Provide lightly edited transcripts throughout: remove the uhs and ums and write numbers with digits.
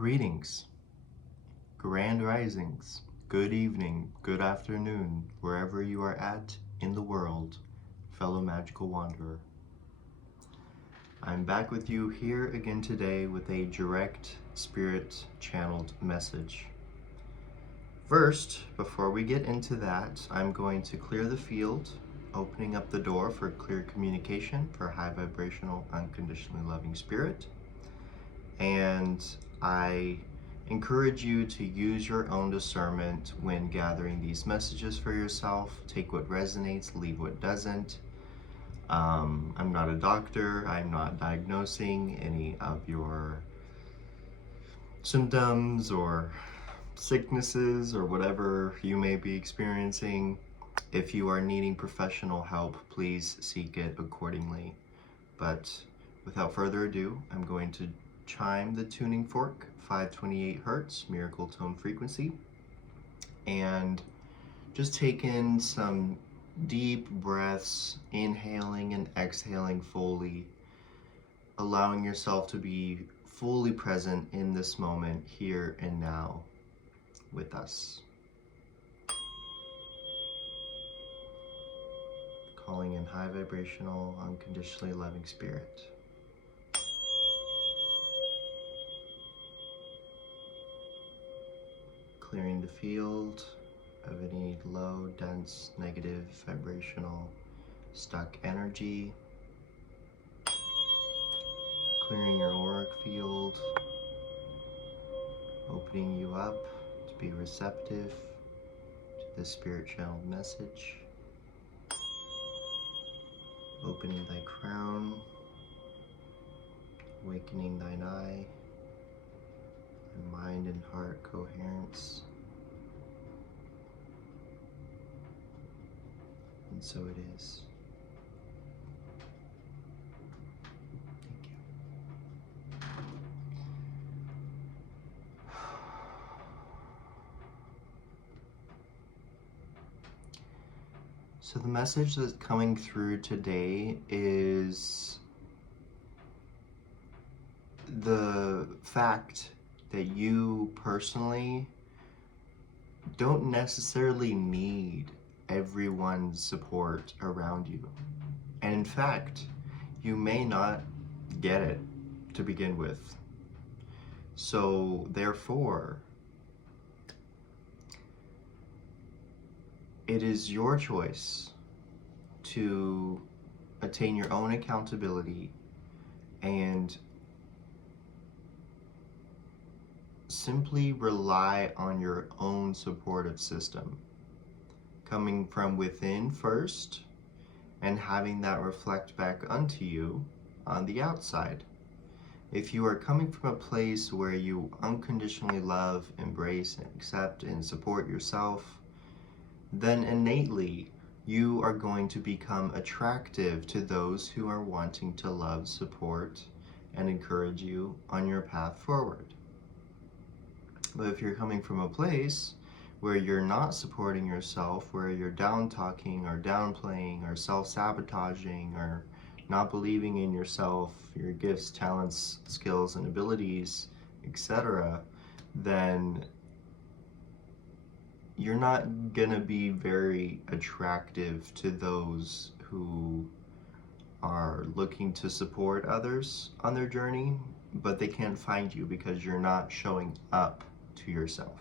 Greetings, grand risings, good evening, good afternoon, wherever you are at in the world, fellow magical wanderer. I'm back with you here again today with a direct spirit channeled message. First, before we get into that, I'm going to clear the field, opening up the door for clear communication for high vibrational, unconditionally loving spirit. And I encourage you to use your own discernment when gathering these messages for yourself. Take what resonates, leave what doesn't. I'm not a doctor. I'm not diagnosing any of your symptoms or sicknesses or whatever you may be experiencing. If you are needing professional help, please seek it accordingly. But without further ado, I'm going to chime the tuning fork, 528 hertz, miracle tone frequency, and just take in some deep breaths, inhaling and exhaling fully, allowing yourself to be fully present in this moment, here and now, with us. Calling in high vibrational, unconditionally loving spirit. Clearing the field of any low, dense, negative, vibrational, stuck energy. Clearing your auric field, opening you up to be receptive to this spirit channeled message. Opening thy crown, awakening thine eye, and mind and heart coherence. And so it is. Thank you. So the message that's coming through today is the fact that you personally don't necessarily need everyone's support around you. And in fact, you may not get it to begin with. So therefore, it is your choice to attain your own accountability and simply rely on your own supportive system, coming from within first and having that reflect back unto you on the outside. If you are coming from a place where you unconditionally love, embrace, and accept and support yourself, then innately you are going to become attractive to those who are wanting to love, support, and encourage you on your path forward. But if you're coming from a place where you're not supporting yourself, where you're down-talking or downplaying or self-sabotaging or not believing in yourself, your gifts, talents, skills, and abilities, etc., then you're not gonna be very attractive to those who are looking to support others on their journey, but they can't find you because you're not showing up to yourself.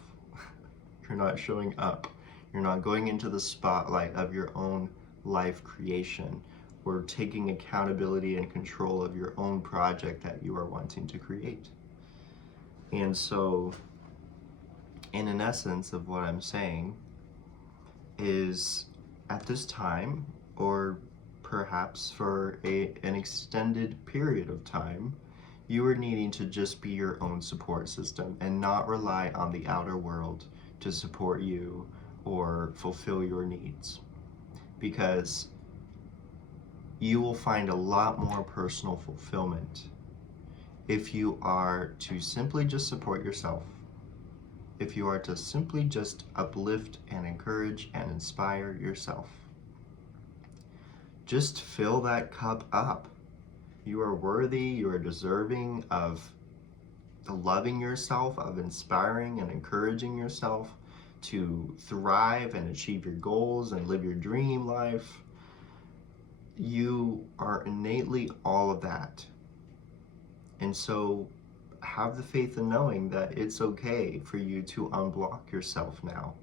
You're not showing up. You're not going into the spotlight of your own life creation or taking accountability and control of your own project that you are wanting to create. And so, in an essence of what I'm saying is, at this time, or perhaps for an extended period of time, you are needing to just be your own support system and not rely on the outer world to support you or fulfill your needs. Because you will find a lot more personal fulfillment if you are to simply just support yourself, if you are to simply just uplift and encourage and inspire yourself. Just fill that cup up. You are worthy, you are deserving of loving yourself, of inspiring and encouraging yourself to thrive and achieve your goals and live your dream life. You are innately all of that. And so have the faith in knowing that it's okay for you to unblock yourself now.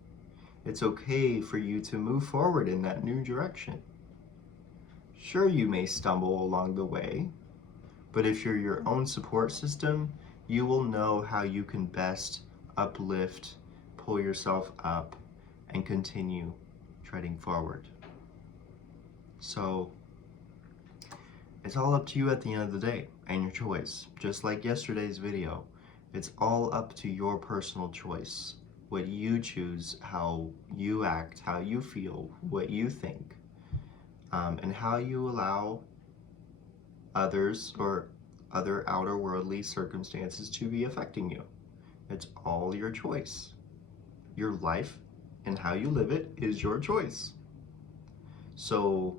It's okay for you to move forward in that new direction. Sure, you may stumble along the way, but if you're your own support system, you will know how you can best uplift, pull yourself up, and continue treading forward. So it's all up to you at the end of the day and your choice. Just like yesterday's video, it's all up to your personal choice. What you choose, how you act, how you feel, what you think, and how you allow others or other outer worldly circumstances to be affecting you. It's all your choice. Your life and how you live it is your choice. So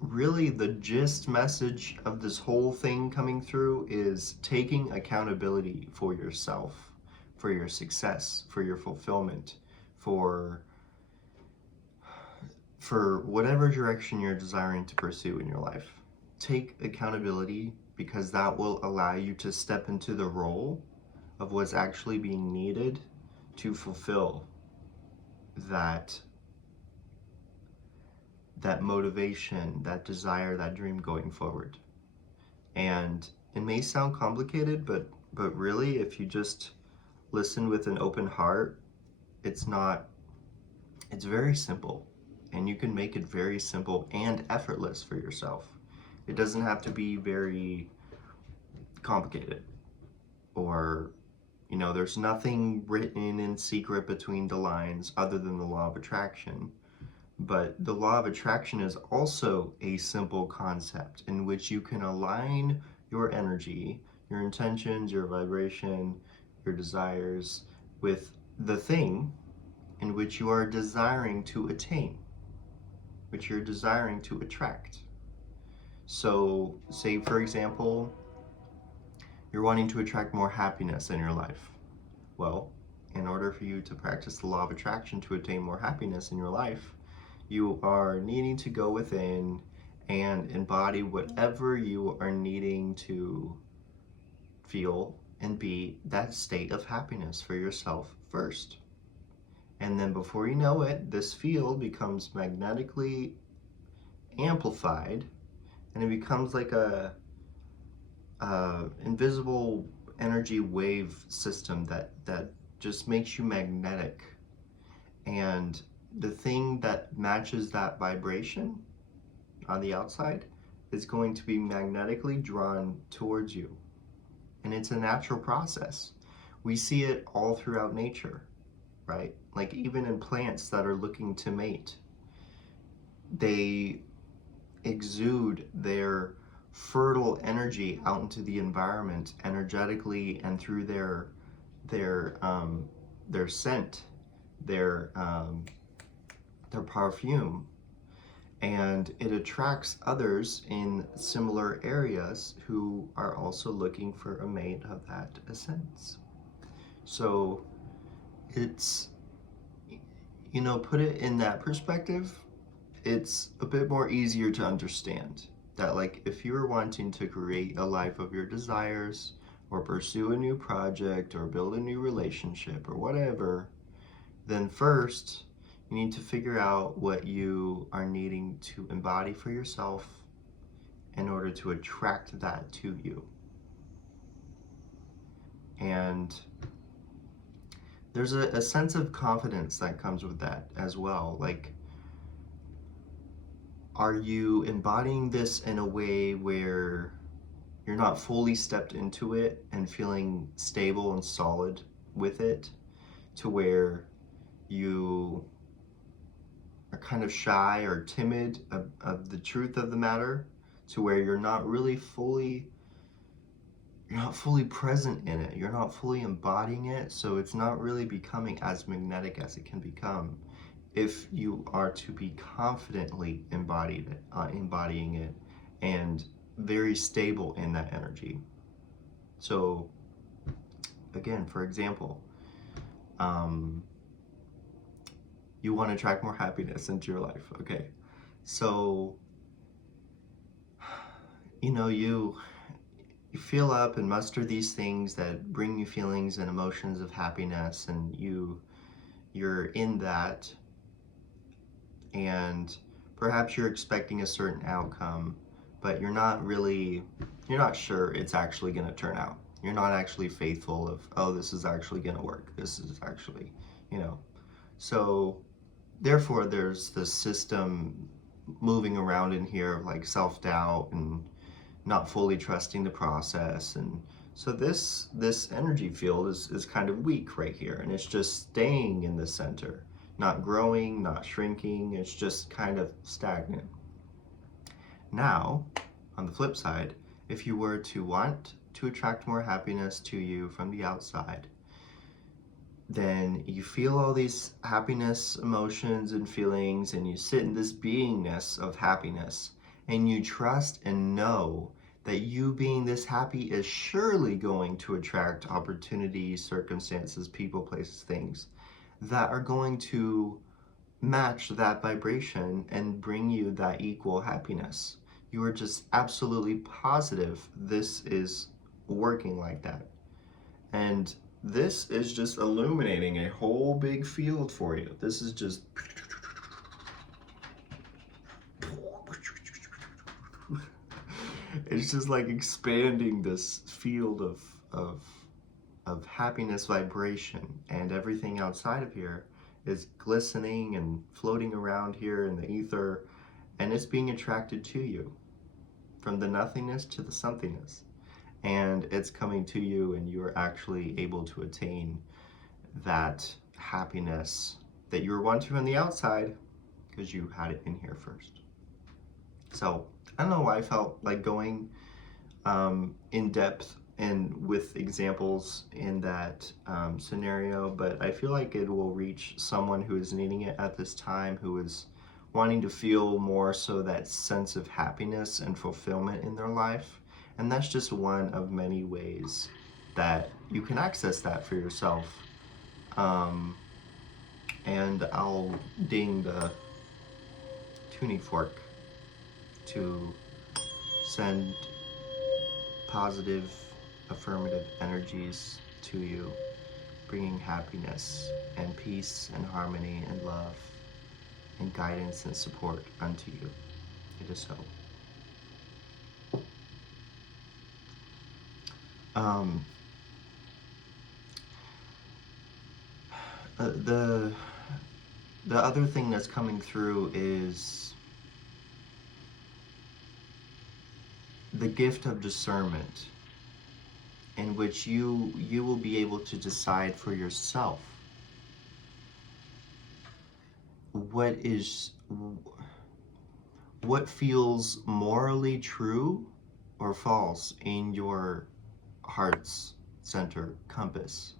really the gist message of this whole thing coming through is taking accountability for yourself, for your success, for your fulfillment, for whatever direction you're desiring to pursue in your life. Take accountability, because that will allow you to step into the role of what's actually being needed to fulfill that motivation, that desire, that dream going forward. And it may sound complicated, but really, if you just listen with an open heart, it's very simple. And you can make it very simple and effortless for yourself. It doesn't have to be very complicated, or there's nothing written in secret between the lines other than the law of attraction. But the law of attraction is also a simple concept in which you can align your energy, your intentions, your vibration, your desires with the thing in which you are desiring to attain, which you're desiring to attract. So say, for example, you're wanting to attract more happiness in your life. Well, in order for you to practice the law of attraction to attain more happiness in your life, you are needing to go within and embody whatever you are needing to feel and be that state of happiness for yourself first. And then before you know it, this field becomes magnetically amplified, and it becomes like a invisible energy wave system that just makes you magnetic. And the thing that matches that vibration on the outside is going to be magnetically drawn towards you. And it's a natural process. We see it all throughout nature, right? Like even in plants that are looking to mate, they exude their fertile energy out into the environment energetically and through their scent, their perfume, and it attracts others in similar areas who are also looking for a mate of that essence. So it's, put it in that perspective, it's a bit more easier to understand that, like, if you were wanting to create a life of your desires, or pursue a new project, or build a new relationship, or whatever, then first you need to figure out what you are needing to embody for yourself in order to attract that to you. And there's a sense of confidence that comes with that as well. Like, are you embodying this in a way where you're not fully stepped into it and feeling stable and solid with it, to where you are kind of shy or timid of the truth of the matter, to where you're not fully present in it, you're not fully embodying it, so it's not really becoming as magnetic as it can become if you are to be confidently embodying it and very stable in that energy. So again, for example, you want to attract more happiness into your life. Okay, so you fill up and muster these things that bring you feelings and emotions of happiness, and you're in that, and perhaps you're expecting a certain outcome, but you're not sure it's actually going to turn out. You're not actually faithful of, oh, this is actually going to work. This is actually, So therefore, there's the system moving around in here of like self-doubt and not fully trusting the process. And so this energy field is kind of weak right here, and it's just staying in the center, not growing, not shrinking. It's just kind of stagnant. Now, on the flip side, if you were to want to attract more happiness to you from the outside, then you feel all these happiness emotions and feelings, and you sit in this beingness of happiness, and you trust and know that you being this happy is surely going to attract opportunities, circumstances, people, places, things that are going to match that vibration and bring you that equal happiness. You are just absolutely positive this is working like that. And this is just illuminating a whole big field for you. This is just it's just like expanding this field of happiness vibration, and everything outside of here is glistening and floating around here in the ether, and it's being attracted to you from the nothingness to the somethingness, and it's coming to you, and you're actually able to attain that happiness that you were wanting on the outside because you had it in here first. So I don't know why I felt like going in depth and with examples in that scenario, but I feel like it will reach someone who is needing it at this time, who is wanting to feel more so that sense of happiness and fulfillment in their life. And that's just one of many ways that you can access that for yourself. And I'll ding the tuning fork to send positive, affirmative energies to you, bringing happiness and peace and harmony and love and guidance and support unto you. It is so. The other thing that's coming through is the gift of discernment, in which you will be able to decide for yourself what feels morally true or false in your heart's center compass.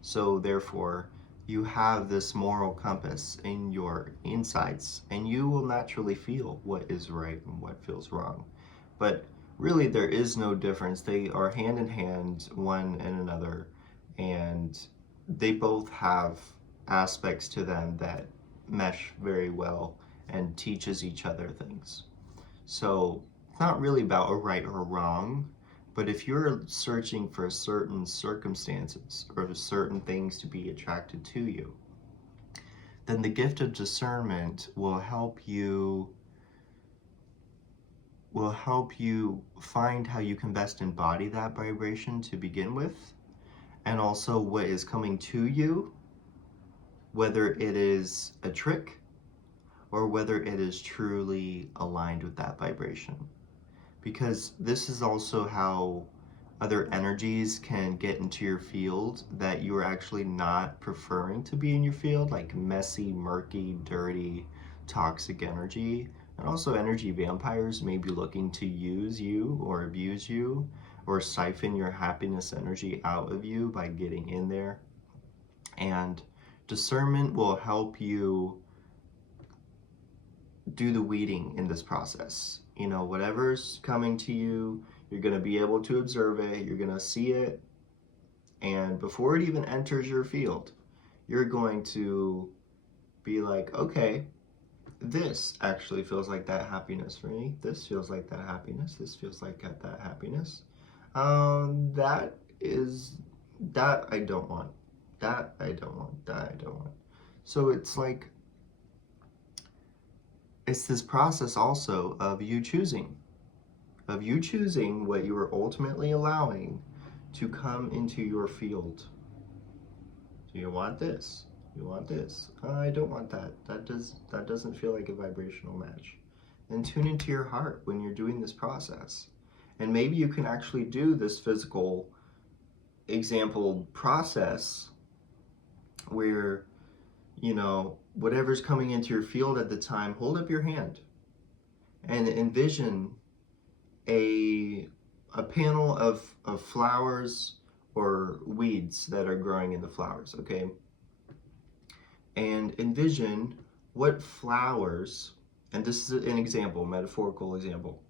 So therefore, you have this moral compass in your insides, and you will naturally feel what is right and what feels wrong. But really, there is no difference. They are hand in hand, one and another, and they both have aspects to them that mesh very well and teaches each other things. So it's not really about a right or wrong, but if you're searching for certain circumstances or certain things to be attracted to you, then the gift of discernment will help you find how you can best embody that vibration to begin with, and also what is coming to you, whether it is a trick or whether it is truly aligned with that vibration. Because this is also how other energies can get into your field that you're actually not preferring to be in your field, like messy, murky, dirty, toxic energy. And also energy vampires may be looking to use you or abuse you or siphon your happiness energy out of you by getting in there. And discernment will help you do the weeding in this process You know, whatever's coming to you, you're going to be able to observe it, you're going to see it, and before it even enters your field, you're going to be like, okay, this actually feels like that happiness for me. This feels like that happiness. This feels like that happiness. That is, that I don't want. That I don't want. That I don't want. So it's like, it's this process also of you choosing what you are ultimately allowing to come into your field. Do you want this? You want this? I don't want that. That doesn't feel like a vibrational match. And tune into your heart when you're doing this process. And maybe you can actually do this physical example process where, you know, whatever's coming into your field at the time, hold up your hand and envision a panel of flowers or weeds that are growing in the flowers, okay? And envision what flowers, and this is an example, metaphorical example,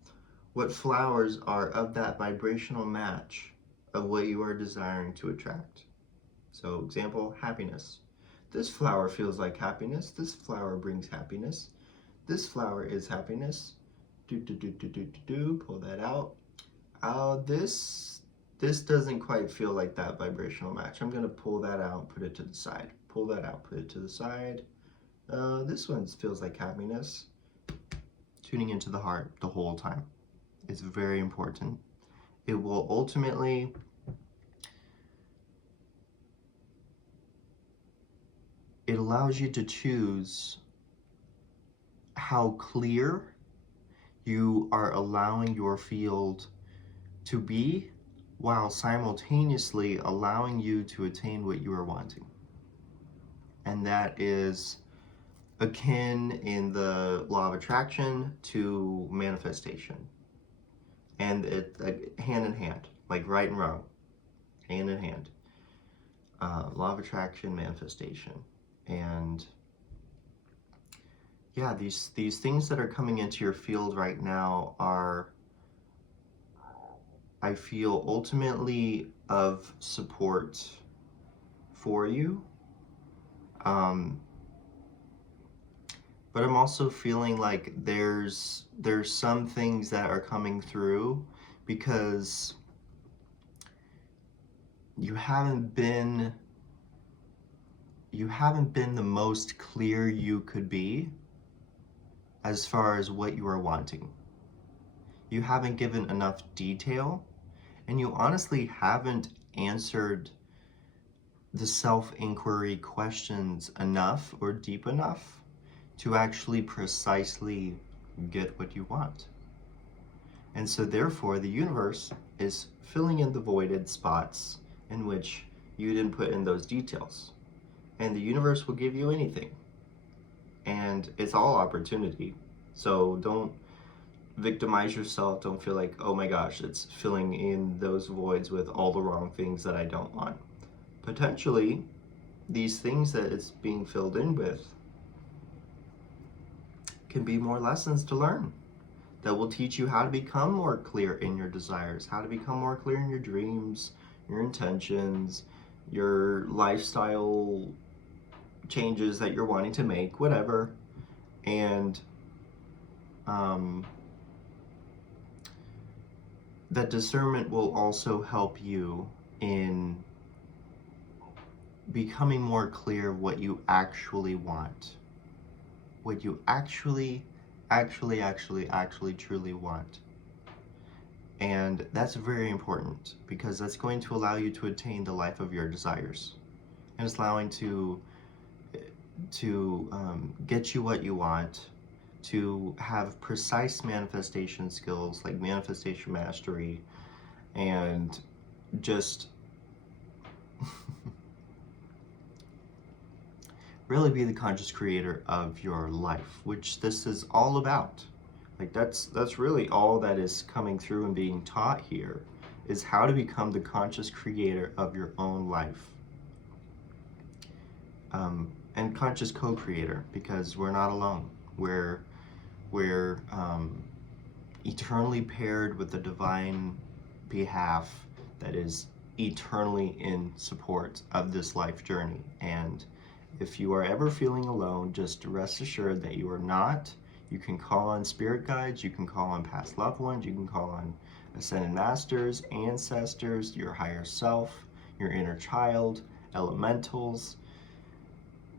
what flowers are of that vibrational match of what you are desiring to attract. So example, happiness. This flower feels like happiness. This flower brings happiness. This flower is happiness. Pull that out. This doesn't quite feel like that vibrational match. I'm gonna pull that out, put it to the side. Pull that out, put it to the side. This one feels like happiness. Tuning into the heart the whole time is very important. It will ultimately it allows you to choose how clear you are allowing your field to be, while simultaneously allowing you to attain what you are wanting. And that is akin in the law of attraction to manifestation. And it hand in hand, like right and wrong, hand in hand. Law of attraction, manifestation. And yeah, these things that are coming into your field right now are, I feel, ultimately of support for you. But I'm also feeling like there's some things that are coming through because you haven't been the most clear you could be as far as what you are wanting. You haven't given enough detail, and you honestly haven't answered the self-inquiry questions enough or deep enough to actually precisely get what you want. And so therefore the universe is filling in the voided spots in which you didn't put in those details. And the universe will give you anything. And it's all opportunity. So don't victimize yourself. Don't feel like, oh my gosh, it's filling in those voids with all the wrong things that I don't want. Potentially, these things that it's being filled in with can be more lessons to learn that will teach you how to become more clear in your desires, how to become more clear in your dreams, your intentions, your lifestyle changes that you're wanting to make, whatever. And that discernment will also help you in becoming more clear what you actually want, what you actually truly want. And that's very important because that's going to allow you to attain the life of your desires. And it's allowing to get you what you want, to have precise manifestation skills like manifestation mastery, and just really be the conscious creator of your life, which this is all about. Like that's really all that is coming through and being taught here, is how to become the conscious creator of your own life. And conscious co-creator, because we're not alone. We're eternally paired with the divine behalf that is eternally in support of this life journey. And if you are ever feeling alone, just rest assured that you are not. You can call on spirit guides, you can call on past loved ones, you can call on ascended masters, ancestors, your higher self, your inner child, elementals.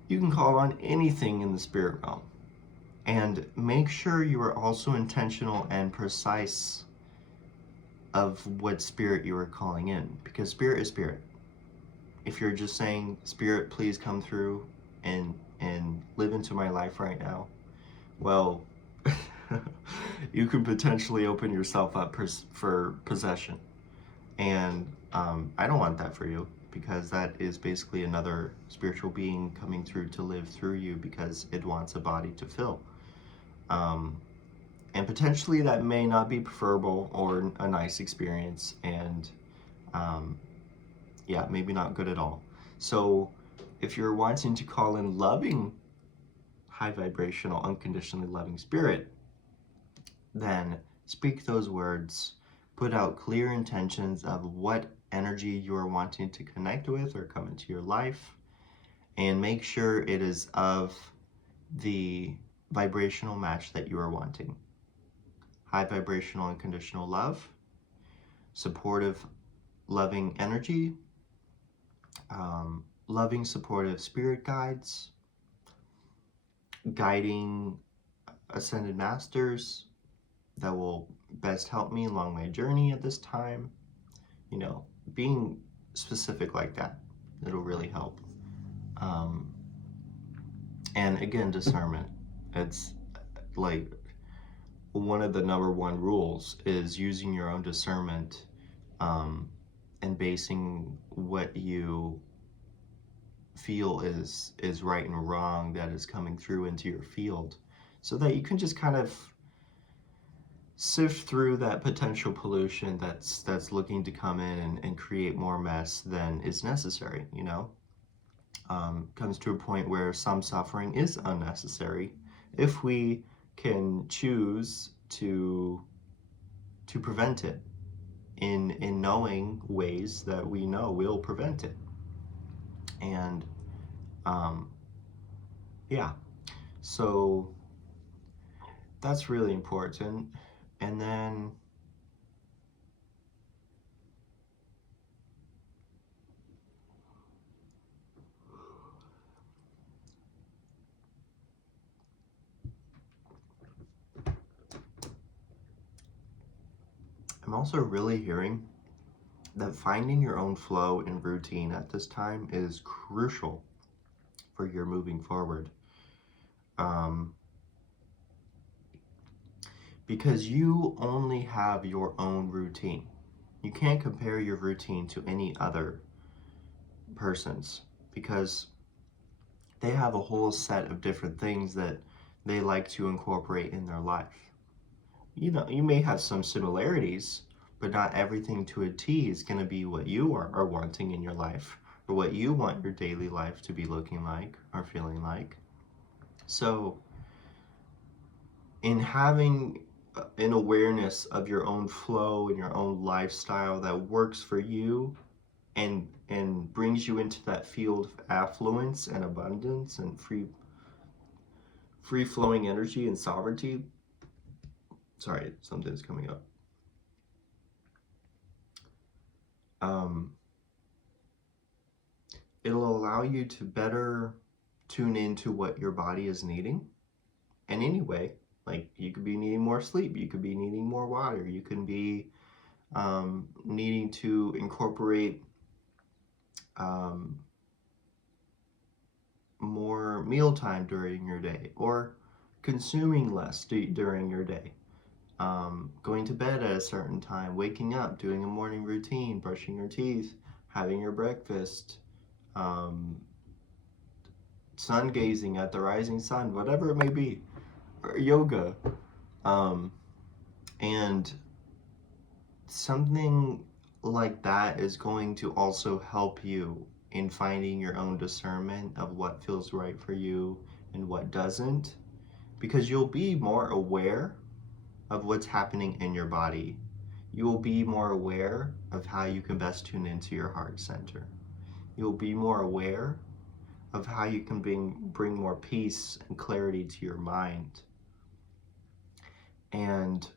You can call on anything in the spirit realm. And make sure you are also intentional and precise of what spirit you are calling in, because spirit is spirit. If you're just saying, spirit, please come through and live into my life right now, well, you could potentially open yourself up for possession. And I don't want that for you, because that is basically another spiritual being coming through to live through you because it wants a body to fill. And potentially that may not be preferable or a nice experience, and yeah, maybe not good at all. So if you're wanting to call in loving, high vibrational, unconditionally loving spirit, then speak those words, put out clear intentions of what energy you are wanting to connect with or come into your life, and make sure it is of the vibrational match that you are wanting. High vibrational unconditional love, supportive, loving energy, loving, supportive spirit guides, guiding ascended masters that will best help me along my journey at this time. You know, being specific like that, it'll really help. And again, discernment. It's like one of the number one rules is using your own discernment, and basing what you feel is right and wrong that is coming through into your field, so that you can just kind of sift through that potential pollution that's looking to come in and create more mess than is necessary. You know, comes to a point where some suffering is unnecessary if we can choose to prevent it in knowing ways that we know will prevent it. And yeah, so that's really important. And then I'm also really hearing that finding your own flow and routine at this time is crucial for your moving forward. Because you only have your own routine. You can't compare your routine to any other person's, because they have a whole set of different things that they like to incorporate in their life. You know, you may have some similarities, but not everything to a T is going to be what you are wanting in your life, or what you want your daily life to be looking like or feeling like. So in having an awareness of your own flow and your own lifestyle that works for you and brings you into that field of affluence and abundance and free flowing energy and sovereignty. Sorry, something's coming up. It'll allow you to better tune into what your body is needing. And anyway, like, you could be needing more sleep, you could be needing more water, you can be needing to incorporate more mealtime during your day, or consuming less during your day, going to bed at a certain time, waking up, doing a morning routine, brushing your teeth, having your breakfast, sun gazing at the rising sun, whatever it may be, or yoga. And something like that is going to also help you in finding your own discernment of what feels right for you and what doesn't, because you'll be more aware of what's happening in your body. You will be more aware of how you can best tune into your heart center. You'll be more aware of how you can bring more peace and clarity to your mind. And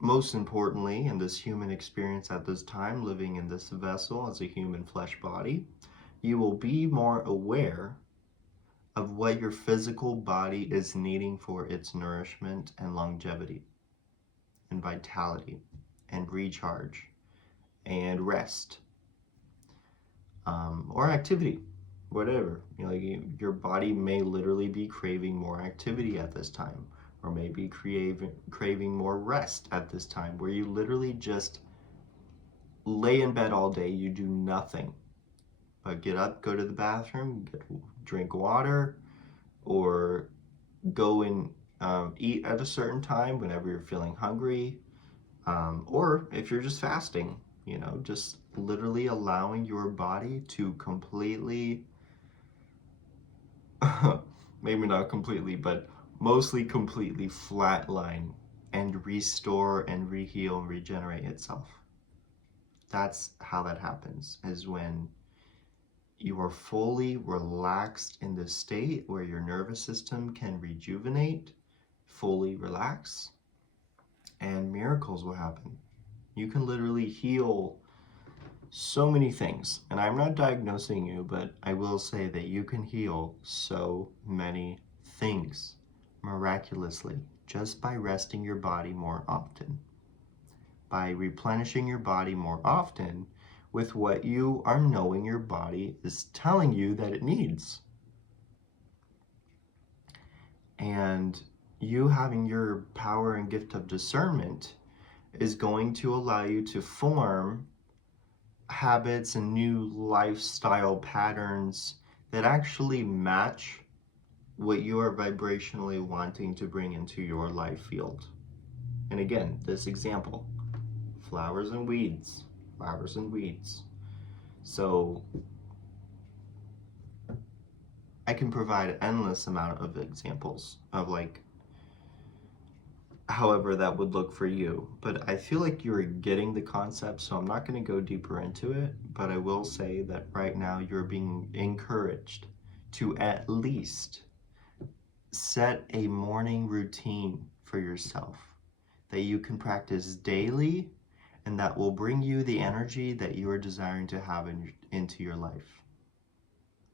most importantly, in this human experience at this time, living in this vessel as a human flesh body, you will be more aware of what your physical body is needing for its nourishment and longevity and vitality and recharge and rest, or activity, whatever. Your body may literally be craving more activity at this time, or maybe craving more rest at this time, where you literally just lay in bed all day, you do nothing but get up, go to the bathroom, drink water, or go and eat at a certain time whenever you're feeling hungry, or if you're just fasting, just literally allowing your body to completely, maybe not completely, but mostly completely flatline and restore and reheal and regenerate itself. That's how that happens, is when you are fully relaxed in this state where your nervous system can rejuvenate, fully relax, and miracles will happen. You can literally heal so many things. And I'm not diagnosing you, but I will say that you can heal so many things miraculously just by resting your body more often, by replenishing your body more often with what you are knowing your body is telling you that it needs. And you having your power and gift of discernment is going to allow you to form habits and new lifestyle patterns that actually match what you are vibrationally wanting to bring into your life field. And again, this example, flowers and weeds. Flowers and weeds. So I can provide an endless amount of examples of however that would look for you, but I feel like you're getting the concept, so I'm not going to go deeper into it, but I will say that right now you're being encouraged to at least set a morning routine for yourself that you can practice daily, and that will bring you the energy that you are desiring to have into your life.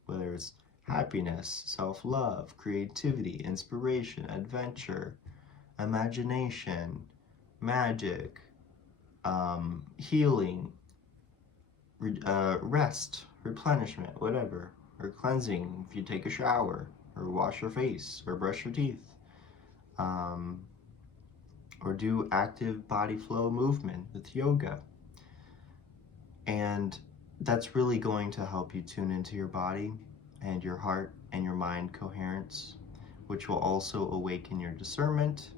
Whether it's happiness, self-love, creativity, inspiration, adventure, imagination, magic, healing, rest, replenishment, whatever, or cleansing if you take a shower, or wash your face, or brush your teeth, or do active body flow movement with yoga. And that's really going to help you tune into your body and your heart and your mind coherence, which will also awaken your discernment,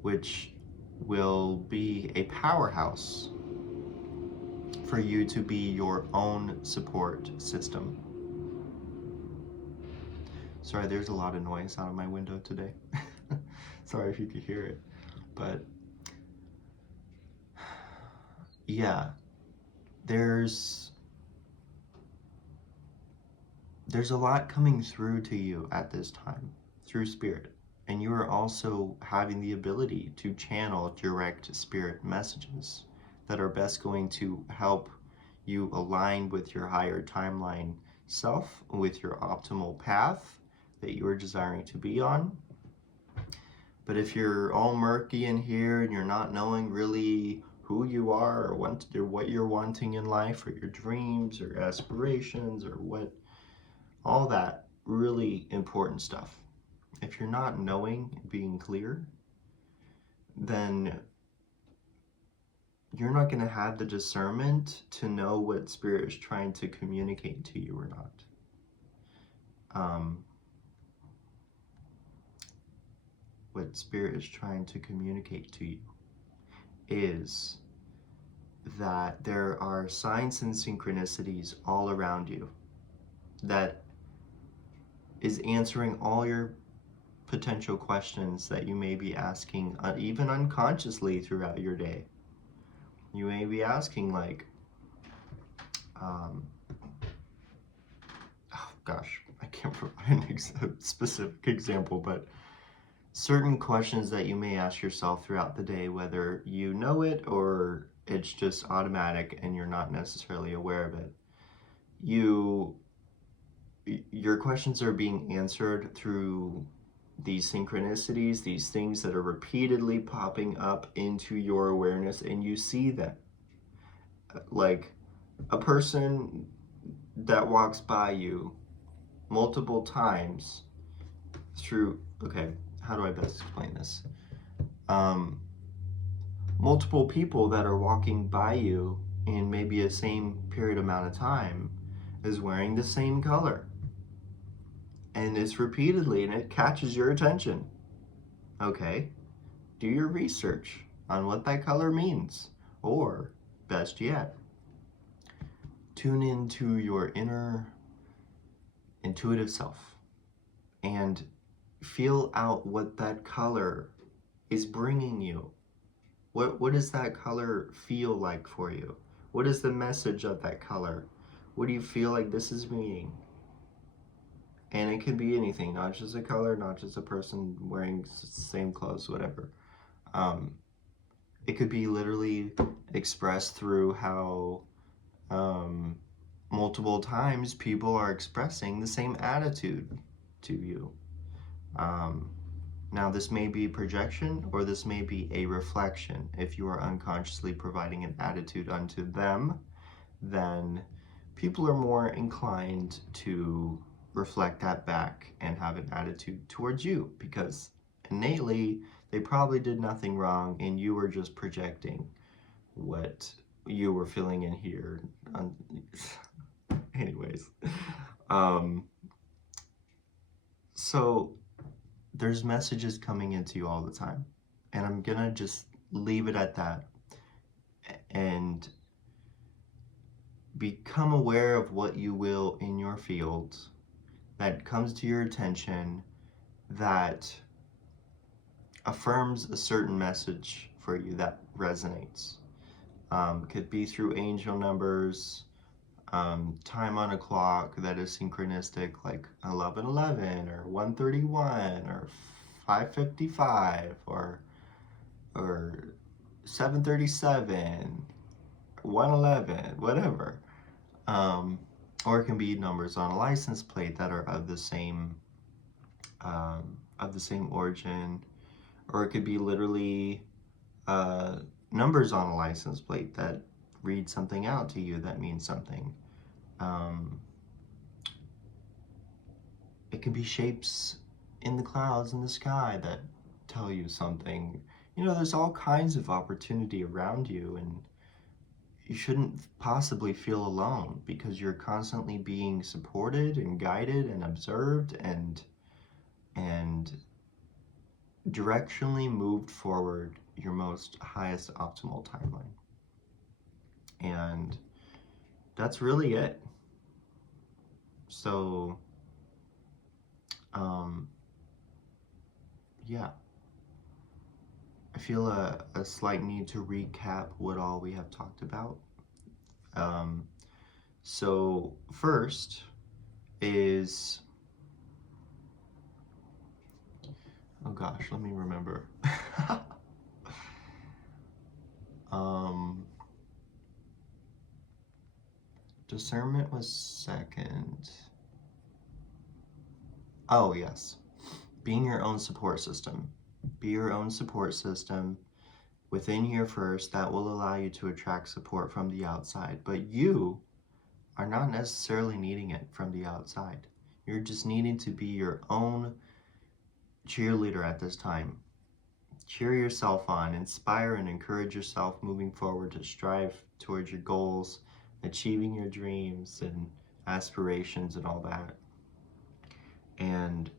which will be a powerhouse for you to be your own support system. Sorry, there's a lot of noise out of my window today. Sorry if you could hear it. But yeah, there's a lot coming through to you at this time through spirit. And you are also having the ability to channel direct spirit messages that are best going to help you align with your higher timeline self, with your optimal path that you are desiring to be on. But if you're all murky in here and you're not knowing really who you are or what you're wanting in life, or your dreams or aspirations or what, all that really important stuff, if you're not knowing, being clear, then you're not going to have the discernment to know what spirit is trying to communicate to you or not. What spirit is trying to communicate to you is that there are signs and synchronicities all around you that is answering all your potential questions that you may be asking, even unconsciously throughout your day. You may be asking like, oh gosh, I can't provide a specific example, but certain questions that you may ask yourself throughout the day, whether you know it or it's just automatic and you're not necessarily aware of it. Your questions are being answered through these synchronicities, these things that are repeatedly popping up into your awareness, and you see them. Like a person that walks by you multiple times through, okay, how do I best explain this? Multiple people that are walking by you in maybe a same period amount of time is wearing the same color. And it's repeatedly, and it catches your attention. Okay, do your research on what that color means. Or, best yet, tune into your inner intuitive self and feel out what that color is bringing you. What does that color feel like for you? What is the message of that color? What do you feel like this is meaning? And it could be anything, not just a color, not just a person wearing the same clothes, whatever. It could be literally expressed through how multiple times people are expressing the same attitude to you. Now, this may be projection or this may be a reflection. If you are unconsciously providing an attitude unto them, then people are more inclined to reflect that back and have an attitude towards you, because innately they probably did nothing wrong and you were just projecting what you were feeling in here. Anyways, so there's messages coming into you all the time, and I'm gonna just leave it at that and become aware of what you will in your field that comes to your attention that affirms a certain message for you that resonates. Could be through angel numbers, time on a clock that is synchronistic, like 11:11 or 1:31 or 5:55 or 7:37, 1:11, whatever. Or it can be numbers on a license plate that are of the same origin, or it could be literally numbers on a license plate that read something out to you that means something. It could be shapes in the clouds in the sky that tell you something. You know, there's all kinds of opportunity around you, and you shouldn't possibly feel alone because you're constantly being supported and guided and observed and directionally moved forward your most highest optimal timeline. And that's really it. So, yeah. I feel a slight need to recap what all we have talked about. So first is, oh gosh, let me remember. Discernment was second. Oh yes, being your own support system. Be your own support system within here first. That will allow you to attract support from the outside, but you are not necessarily needing it from the outside. You're just needing to be your own cheerleader at this time. Cheer yourself on, inspire and encourage yourself moving forward to strive towards your goals, achieving your dreams and aspirations and all that. And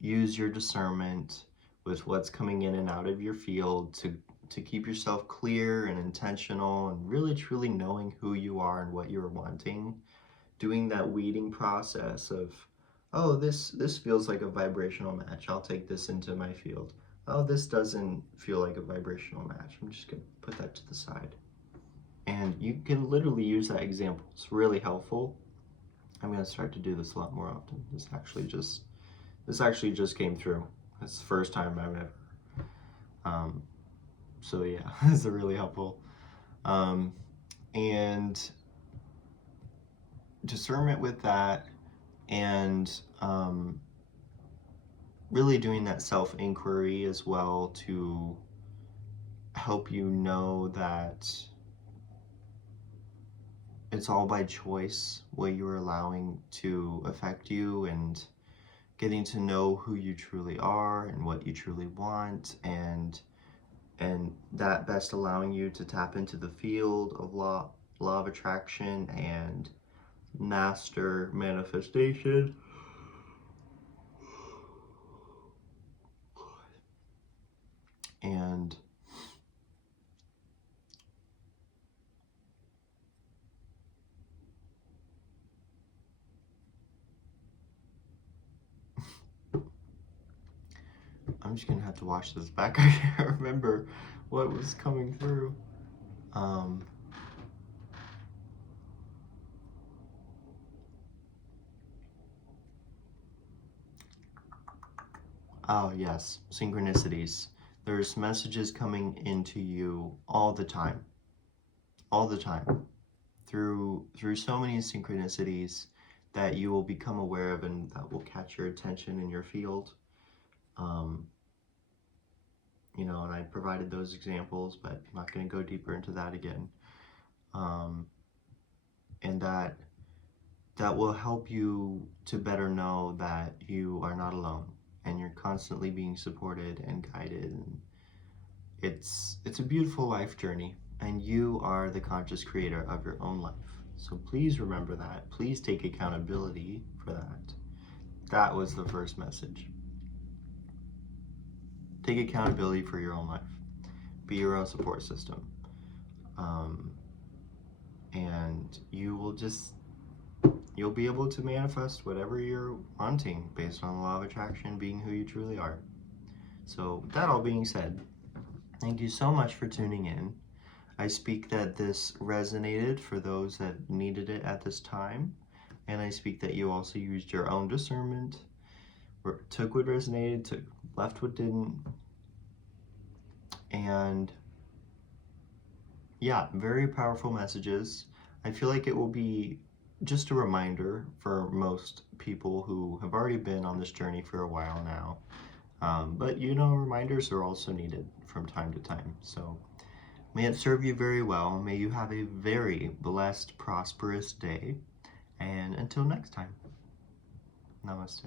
use your discernment with what's coming in and out of your field to keep yourself clear and intentional and really truly knowing who you are and what you're wanting. Doing that weeding process of oh, this feels like a vibrational match. I'll take this into my field. Oh, this doesn't feel like a vibrational match. I'm just gonna put that to the side. And you can literally use that example. It's really helpful. I'm gonna start to do this a lot more often. This actually just came through. It's the first time I've ever. So yeah, this is really helpful. And discernment with that, and really doing that self-inquiry as well to help you know that it's all by choice what you're allowing to affect you, and getting to know who you truly are and what you truly want, and that best allowing you to tap into the field of law of attraction and master manifestation. And I'm just gonna have to watch this back. I can't remember what was coming through. Oh yes, synchronicities. There's messages coming into you all the time, through so many synchronicities that you will become aware of and that will catch your attention in your field. You know, and I provided those examples, but I'm not going to go deeper into that again. And that will help you to better know that you are not alone, and you're constantly being supported and guided. And it's a beautiful life journey, and you are the conscious creator of your own life. So please remember that. Please take accountability for that. That was the first message. Take accountability for your own life. Be your own support system. And you'll be able to manifest whatever you're wanting based on the law of attraction, being who you truly are. So with that all being said, thank you so much for tuning in. I speak that this resonated for those that needed it at this time, and I speak that you also used your own discernment, took what resonated, left what didn't. And yeah, very powerful messages. I feel like it will be just a reminder for most people who have already been on this journey for a while now. But you know, reminders are also needed from time to time. So may it serve you very well. May you have a very blessed, prosperous day. And until next time, namaste.